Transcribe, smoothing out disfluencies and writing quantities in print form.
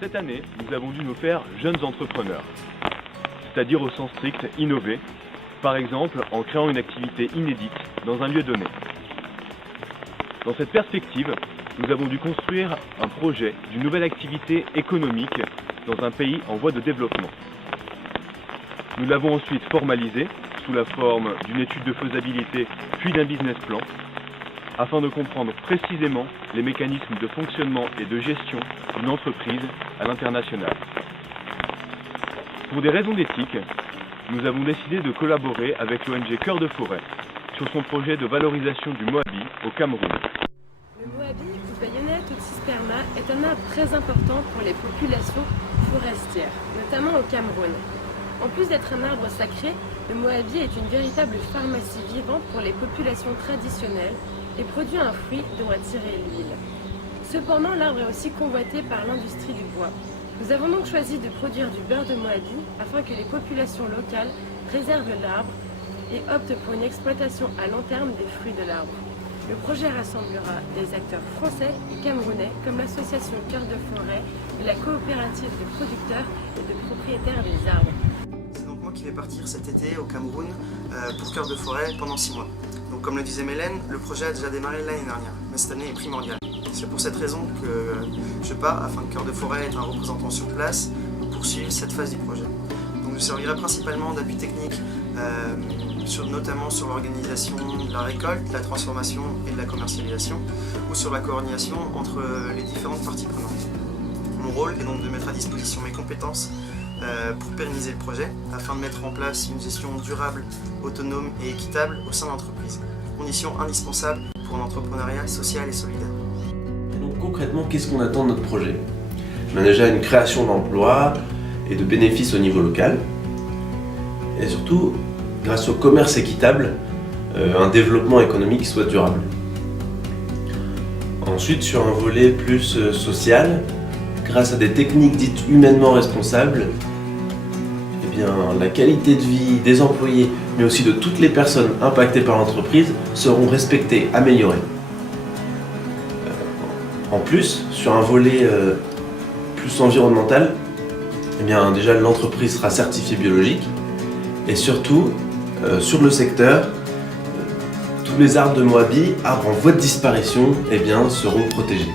Cette année, nous avons dû nous faire jeunes entrepreneurs, c'est-à-dire au sens strict innover, par exemple en créant une activité inédite dans un lieu donné. Dans cette perspective, nous avons dû construire un projet d'une nouvelle activité économique dans un pays en voie de développement. Nous l'avons ensuite formalisé sous la forme d'une étude de faisabilité puis d'un business plan, afin de comprendre précisément les mécanismes de fonctionnement et de gestion d'une entreprise à l'international. Pour des raisons d'éthique, nous avons décidé de collaborer avec l'ONG Cœur de Forêt sur son projet de valorisation du Moabi au Cameroun. Le Moabi, ou Baïonnet oxysperma, est un arbre très important pour les populations forestières, notamment au Cameroun. En plus d'être un arbre sacré, le Moabi est une véritable pharmacie vivante pour les populations traditionnelles et produit un fruit dont est tirée l'huile. Cependant, l'arbre est aussi convoité par l'industrie du bois. Nous avons donc choisi de produire du beurre de Moabi afin que les populations locales préservent l'arbre et optent pour une exploitation à long terme des fruits de l'arbre. Le projet rassemblera des acteurs français et camerounais comme l'association Cœur de Forêt et la coopérative de producteurs et de propriétaires des arbres. C'est donc moi qui vais partir cet été au Cameroun pour Cœur de Forêt pendant 6 mois. Donc comme le disait Mélène, le projet a déjà démarré l'année dernière, mais cette année est primordiale. C'est pour cette raison que je pars afin que Cœur de Forêt ait un représentant sur place pour poursuivre cette phase du projet. Donc je servirai principalement d'appui technique, notamment sur l'organisation de la récolte, de la transformation et de la commercialisation, ou sur la coordination entre les différentes parties prenantes. Mon rôle est donc de mettre à disposition mes compétences pour pérenniser le projet, afin de mettre en place une gestion durable, autonome et équitable au sein de l'entreprise. Condition indispensable pour un entrepreneuriat social et solidaire. Et donc concrètement, qu'est-ce qu'on attend de notre projet? On a déjà une création d'emplois et de bénéfices au niveau local, et surtout, grâce au commerce équitable, un développement économique qui soit durable. Ensuite, sur un volet plus social, grâce à des techniques dites humainement responsables, eh bien, la qualité de vie des employés, mais aussi de toutes les personnes impactées par l'entreprise, seront respectées, améliorées. En plus, sur un volet plus environnemental, eh bien, déjà l'entreprise sera certifiée biologique, et surtout, sur le secteur, tous les arbres de Moabi, arbres en voie de disparition, eh bien, seront protégés.